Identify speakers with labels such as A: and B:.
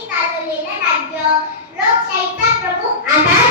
A: लोकांनी लोकांकडून आणि लोकांसाठी प्रमुख आधार